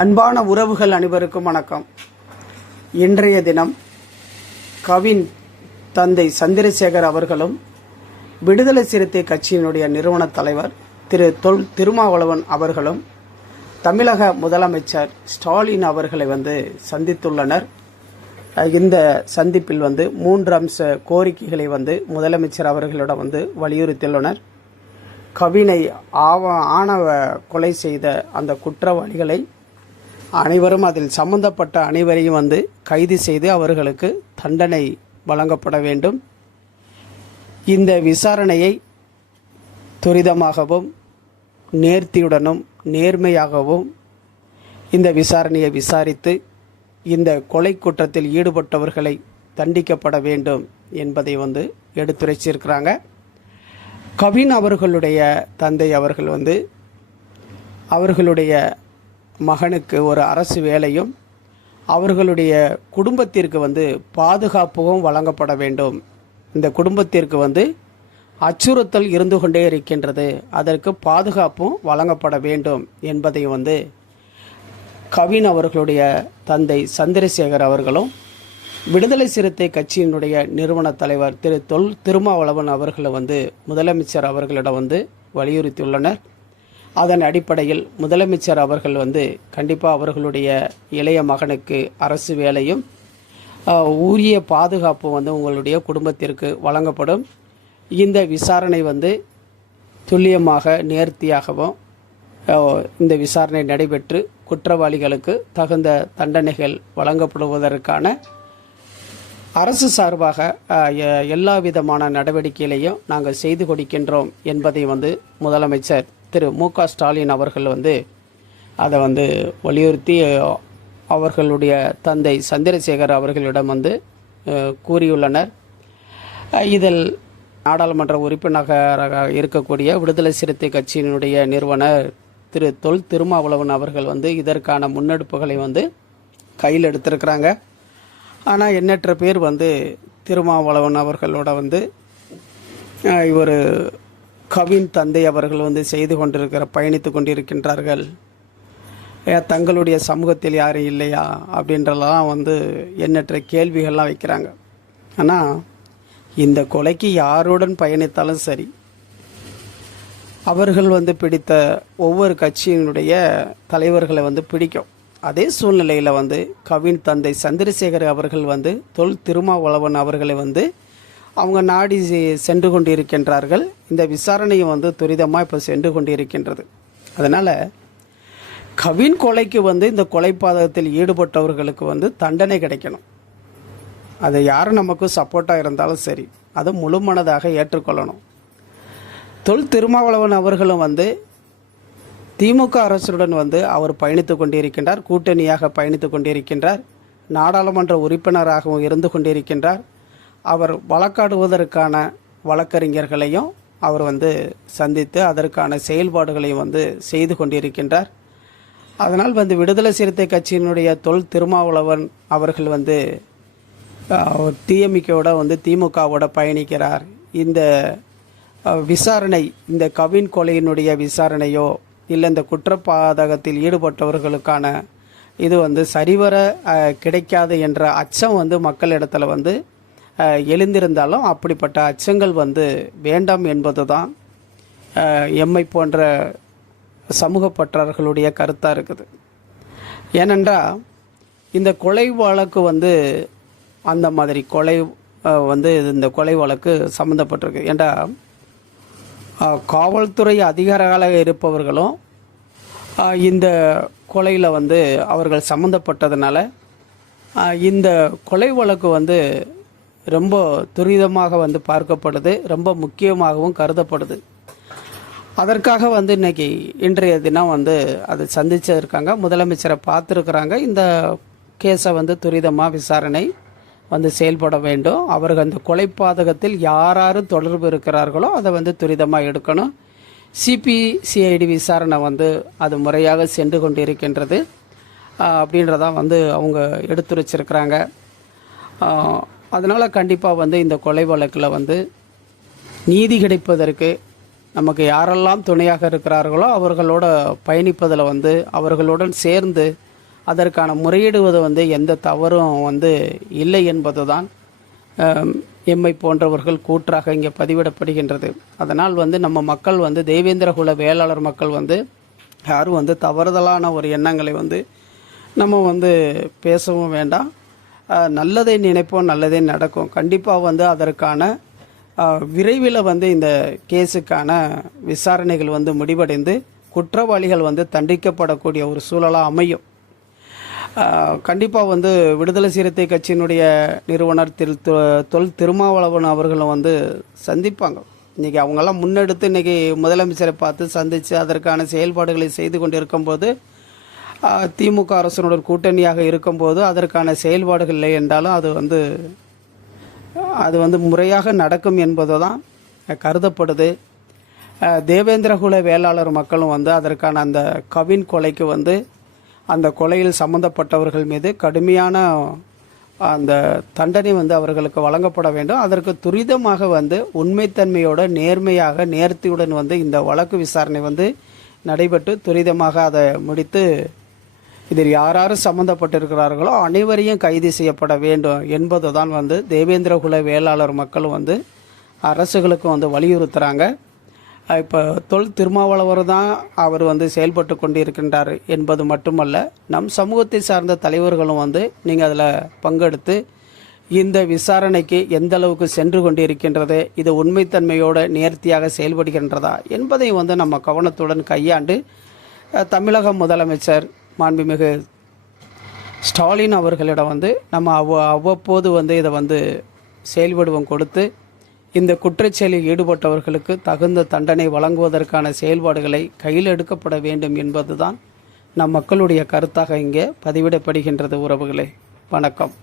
அன்பான உறவுகள் அனைவருக்கும் வணக்கம். இன்றைய தினம் கவின் தந்தை சந்திரசேகர் அவர்களும் விடுதலை சிறுத்தை கட்சியினுடைய நிறுவன தலைவர் திரு தொல் திருமாவளவன் அவர்களும் தமிழக முதலமைச்சர் ஸ்டாலின் அவர்களை வந்து சந்தித்துள்ளனர். இந்த சந்திப்பில் வந்து மூன்று அம்ச கோரிக்கைகளை வந்து முதலமைச்சர் அவர்களிடம் வந்து வலியுறுத்தியுள்ளனர். கவினை ஆவ ஆணவ கொலை செய்த அந்த குற்றவாளிகளை அனைவரும் அதில் சம்பந்தப்பட்ட அனைவரையும் வந்து கைது செய்து அவர்களுக்கு தண்டனை வழங்கப்பட வேண்டும். இந்த விசாரணையை துரிதமாகவும் நேர்த்தியுடனும் நேர்மையாகவும் இந்த விசாரணையை விசாரித்து இந்த கொலை குற்றத்தில் ஈடுபட்டவர்களை தண்டிக்கப்பட வேண்டும் என்பதை வந்து எடுத்துரைச்சிருக்கிறாங்க. கவின் அவர்களுடைய தந்தை அவர்கள் வந்து அவர்களுடைய மகனுக்கு ஒரு அரசு வேலையும் அவர்களுடைய குடும்பத்திற்கு வந்து பாதுகாப்பும் வழங்கப்பட வேண்டும். இந்த குடும்பத்திற்கு வந்து அச்சுறுத்தல் இருந்து கொண்டே இருக்கின்றது. அதற்கு பாதுகாப்பும் வழங்கப்பட வேண்டும் என்பதை வந்து கவின் அவர்களுடைய தந்தை சந்திரசேகர் அவர்களும் விடுதலை சிறுத்தை கட்சியினுடைய நிறுவன தலைவர் திரு தொல் திருமாவளவன் அவர்களை வந்து முதலமைச்சர் அவர்களிடம் வந்து வலியுறுத்தியுள்ளனர். அதன் அடிப்படையில் முதலமைச்சர் அவர்கள் வந்து கண்டிப்பாக அவர்களுடைய இளைய மகனுக்கு அரசு வேலையும் உரிய பாதுகாப்பு வந்து உங்களுடைய குடும்பத்திற்கு வழங்கப்படும். இந்த விசாரணை வந்து துல்லியமாக நேர்த்தியாகவும் இந்த விசாரணை நடைபெற்று குற்றவாளிகளுக்கு தகுந்த தண்டனைகள் வழங்கப்படுவதற்கான அரசு சார்பாக எல்லா விதமான நடவடிக்கைகளையும் நாங்கள் செய்து கொடுக்கின்றோம் என்பதை வந்து முதலமைச்சர் திரு மு க ஸ்டாலின் அவர்கள் வந்து அதை வந்து வலியுறுத்தி அவர்களுடைய தந்தை சந்திரசேகர் அவர்களிடம் வந்து கூறியுள்ளனர். இதில் நாடாளுமன்ற உறுப்பினராக இருக்கக்கூடிய விடுதலை சிறுத்தை கட்சியினுடைய நிறுவனர் திரு தொல் திருமாவளவன் அவர்கள் வந்து இதற்கான முன்னெடுப்புகளை வந்து கையில் எடுத்திருக்கிறாங்க. ஆனால் எண்ணற்ற பேர் வந்து திருமாவளவன் அவர்களோட வந்து இவர் கவின் தந்தை அவர்கள் வந்து செய்து கொண்டிருக்கிற பயணித்து கொண்டிருக்கின்றார்கள். ஏன் தங்களுடைய சமூகத்தில் யாரும் இல்லையா? அப்படின்றலாம் வந்து எண்ணற்ற கேள்விகள்லாம் வைக்கிறாங்க. ஆனால் இந்த கொலைக்கு யாருடன் பயணித்தாலும் சரி அவர்கள் வந்து பிடித்த ஒவ்வொரு கட்சியினுடைய தலைவர்களை வந்து பிடிக்கும். அதே சூழ்நிலையில் வந்து கவின் தந்தை சந்திரசேகர் அவர்கள் வந்து தொல் திருமாவளவன் அவர்களை வந்து அவங்க நாடி சென்று கொண்டிருக்கின்றார்கள். இந்த விசாரணையும் வந்து துரிதமாக இப்போ சென்று கொண்டிருக்கின்றது. அதனால் கவின் கொலைக்கு வந்து இந்த கொலைப்பாதகத்தில் ஈடுபட்டவர்களுக்கு வந்து தண்டனை கிடைக்கணும். அது யார் நமக்கு சப்போர்ட்டாக இருந்தாலும் சரி அது முழுமனதாக ஏற்றுக்கொள்ளணும். தொல் திருமாவளவன் அவர்களும் வந்து திமுக அரசுடன் வந்து அவர் பயணித்து கொண்டிருக்கின்றார். கூட்டணியாக பயணித்து கொண்டிருக்கின்றார். நாடாளுமன்ற உறுப்பினராகவும் இருந்து கொண்டிருக்கின்றார். அவர் வழக்காடுவதற்கான வழக்கறிஞர்களையும் அவர் வந்து சந்தித்து அதற்கான செயல்பாடுகளையும் வந்து செய்து கொண்டிருக்கின்றார். அதனால் வந்து விடுதலை சிறுத்தை கட்சியினுடைய தொல் திருமாவளவன் அவர்கள் வந்து டிஎம்கேவோட வந்து திமுகவோட பயணிக்கிறார். இந்த விசாரணை இந்த கவின் கொலையினுடைய விசாரணையோ இல்லை இந்த குற்றப்பாதகத்தில் ஈடுபட்டவர்களுக்கான இது வந்து சரிவர கிடைக்காது என்ற அச்சம் வந்து மக்களிடத்தில் வந்து எழுந்திருந்தாலும் அப்படிப்பட்ட அச்சங்கள் வந்து வேண்டாம் என்பது தான் எம்மை போன்ற சமூகப்பற்றவர்களுடைய கருத்தாக இருக்குது. ஏனென்றால் இந்த கொலை வழக்கு வந்து அந்த மாதிரி கொலை வந்து இந்த கொலை வழக்கு சம்மந்தப்பட்டிருக்கு ஏண்டா காவல்துறை அதிகாரிகளாக இருப்பவர்களும் இந்த கொலையில் வந்து அவர்கள் சம்மந்தப்பட்டதுனால இந்த கொலை வழக்கு வந்து ரொம்ப துரிதமாக வந்து பார்க்கப்படுது ரொம்ப முக்கியமாகவும் கருதப்படுது. அதற்காக வந்து இன்னைக்கு இன்றைய தினம் வந்து அது சந்திச்சிருக்காங்க. முதலமைச்சரை பார்த்துருக்குறாங்க. இந்த கேஸை வந்து துரிதமாக விசாரணை வந்து செயல்பட வேண்டும். அவர்கள் அந்த கொலை பாதகத்தில் யார் தொடர்பு இருக்கிறார்களோ அதை வந்து துரிதமாக எடுக்கணும். சிபிசிஐடி விசாரணை வந்து அது முறையாக சென்று கொண்டிருக்கின்றது. இருக்கின்றது அப்படின்றதான் வந்து அவங்க எடுத்துரைச்சிருக்கிறாங்க. அதனால் கண்டிப்பாக வந்து இந்த கொலை வழக்கில் வந்து நீதி கிடைப்பதற்கு நமக்கு யாரெல்லாம் துணையாக இருக்கிறார்களோ அவர்களோட பயணிப்பதில் வந்து அவர்களுடன் சேர்ந்து அதற்கான முறையிடுவது வந்து எந்த தவறும் வந்து இல்லை என்பது தான் எம்மை போன்றவர்கள் கூற்றாக இங்கே பதிவிடப்படுகின்றது. அதனால் வந்து நம்ம மக்கள் வந்து தேவேந்திர குல வேளாளர் மக்கள் வந்து யாரும் வந்து தவறுதலான ஒரு எண்ணங்களை வந்து நம்ம வந்து பேசவும் வேண்டாம். நல்லதை நினைப்போம் நல்லதே நடக்கும். கண்டிப்பாக வந்து அதற்கான விரைவில் வந்து இந்த கேஸுக்கான விசாரணைகள் வந்து முடிவடைந்து குற்றவாளிகள் வந்து தண்டிக்கப்படக்கூடிய ஒரு சூழலாக அமையும். கண்டிப்பாக வந்து விடுதலை சிறுத்தை கட்சியினுடைய நிறுவனர் திரு தொ- தொல் திருமாவளவன் அவர்களும் வந்து சந்திப்பாங்க. இன்றைக்கி அவங்கெல்லாம் முன்னெடுத்து இன்றைக்கி முதலமைச்சரை பார்த்து சந்தித்து அதற்கான செயல்பாடுகளை செய்து கொண்டு இருக்கும்போது திமுக அரசனுடன் கூட்டணியாக இருக்கும்போது அதற்கான செயல்பாடுகள் இல்லை என்றாலும் அது வந்து அது வந்து முறையாக நடக்கும் என்பது தான் கருதப்படுது தேவேந்திரகுல வேளாளர் மக்களும் வந்து அதற்கான அந்த கவின் கொலைக்கு வந்து அந்த கொலையில் சம்பந்தப்பட்டவர்கள் மீது கடுமையான அந்த தண்டனை வந்து அவர்களுக்கு வழங்கப்பட வேண்டும். அதற்கு துரிதமாக வந்து உண்மைத்தன்மையோட நேர்மையாக நேர்த்தியுடன் வந்து இந்த வழக்கு விசாரணை வந்து நடைபெற்று துரிதமாக அதை முடித்து இதில் யார் யார் சம்மந்தப்பட்டிருக்கிறார்களோ அனைவரையும் கைது செய்யப்பட வேண்டும் என்பது தான் வந்து தேவேந்திரகுல வேளாளர் மக்கள் வந்து அரசுகளுக்கு வந்து வலியுறுத்துகிறாங்க இப்போ தொல் திருமாவளவர் தான் அவர் வந்து செயல்பட்டு கொண்டிருக்கின்றார் என்பது மட்டுமல்ல நம் சமூகத்தை சார்ந்த தலைவர்களும் வந்து நீங்கள் அதில் பங்கெடுத்து இந்த விசாரணைக்கு எந்த அளவுக்கு சென்று கொண்டிருக்கின்றது இது உண்மைத்தன்மையோடு நேர்த்தியாக செயல்படுகின்றதா என்பதை வந்து நம்ம கவனத்துடன் கையாண்டு தமிழக முதலமைச்சர் மாண்புமிகு ஸ்டாலின் அவர்களிடம் வந்து நம்ம அவ்வ அவ்வப்போது வந்து இதை வந்து செயல்படுவம் கொடுத்து இந்த குற்றச்செயலில் ஈடுபட்டவர்களுக்கு தகுந்த தண்டனை வழங்குவதற்கான செயல்பாடுகளை கையில் எடுக்கப்பட வேண்டும் என்பதுதான் நம் மக்களுடைய கருத்தாக இங்கே பதிவிடப்படுகின்றது. உறவுகளே வணக்கம்.